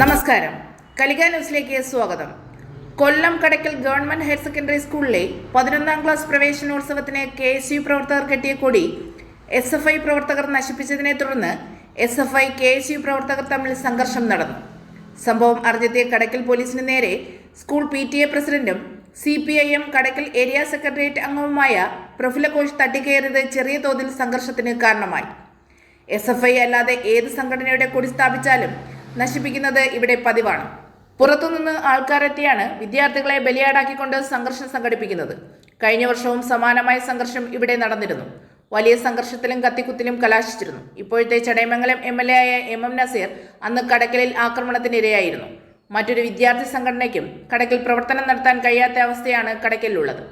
നമസ്കാരം, കലിക ന്യൂസിലേക്ക് സ്വാഗതം. കൊല്ലം കടയ്ക്കൽ ഗവൺമെന്റ് ഹയർ സെക്കൻഡറി സ്കൂളിലെ 11ാം ക്ലാസ് പ്രവേശനോത്സവത്തിന് KSU പ്രവർത്തകർ കെട്ടിയ കൊടി SFI പ്രവർത്തകർ നശിപ്പിച്ചതിനെ തുടർന്ന് SFI KSU പ്രവർത്തകർ തമ്മിൽ സംഘർഷം നടന്നു. സംഭവം അറിഞ്ഞെത്തിയ കടയ്ക്കൽ പോലീസിന് നേരെ സ്കൂൾ PTA പ്രസിഡന്റും CPIM കടയ്ക്കൽ ഏരിയ സെക്രട്ടേറിയറ്റ് അംഗവുമായ പ്രഫുല്ല ഘോഷ് തട്ടിക്കയറിയത് ചെറിയ തോതിൽ സംഘർഷത്തിന് കാരണമായി. SFI അല്ലാതെ ഏത് സംഘടനയുടെ കൊടി സ്ഥാപിച്ചാലും നശിപ്പിക്കുന്നത് ഇവിടെ പതിവാണ്. പുറത്തുനിന്ന് ആൾക്കാരെത്തിയാണ് വിദ്യാർത്ഥികളെ ബലിയാടാക്കിക്കൊണ്ട് സംഘർഷം സംഘടിപ്പിക്കുന്നത്. കഴിഞ്ഞ വർഷവും സമാനമായ സംഘർഷം ഇവിടെ നടന്നിരുന്നു. വലിയ സംഘർഷത്തിലും കത്തിക്കുത്തിലും കലാശിച്ചിരുന്നു. ഇപ്പോഴത്തെ ചടയമംഗലം MLA ആയ MM നസീർ അന്ന് കടയ്ക്കലിൽ ആക്രമണത്തിനിരയായിരുന്നു. മറ്റൊരു വിദ്യാർത്ഥി സംഘടനയ്ക്കും കടയ്ക്കൽ പ്രവർത്തനം നടത്താൻ കഴിയാത്ത അവസ്ഥയാണ് കടയ്ക്കലിലുള്ളത്.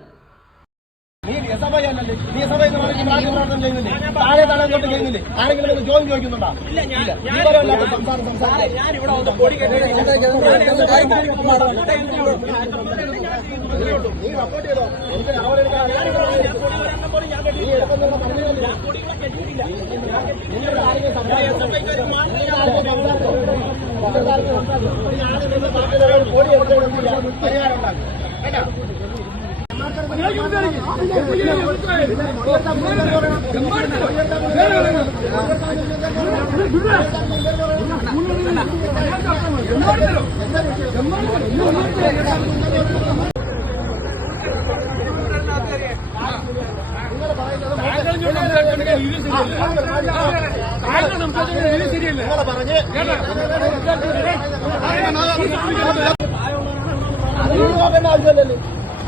ആരെങ്കിലും ജോയിൻ ചോദിക്കുന്നുണ്ടോ? നീ സപ്പോർട്ട് ചെയ്തോ?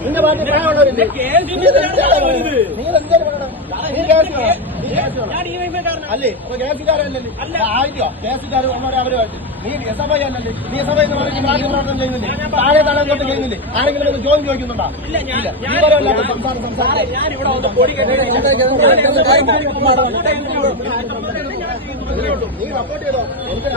നിന്റെ പാർട്ടി പ്രായമുള്ളവരില്ലേ? അല്ലേ? അപ്പൊ ഗ്യാസുകാരല്ലേ? ആയിട്ടോ ഗ്യാസുകാർ അവരുമായിട്ട് നീ SFI അല്ലല്ലേ? നീ SFI എന്ന് പറഞ്ഞ് പാർട്ടി പ്രവർത്തനം ചെയ്യുന്നില്ലേ? താഴെ താഴെ കൊണ്ട് ചെയ്യുന്നില്ലേ? ആരെങ്കിലും ജോയിൻ ചോദിക്കുന്നുണ്ടോ? നീ സപ്പോർട്ട് ചെയ്തോ? എനിക്ക്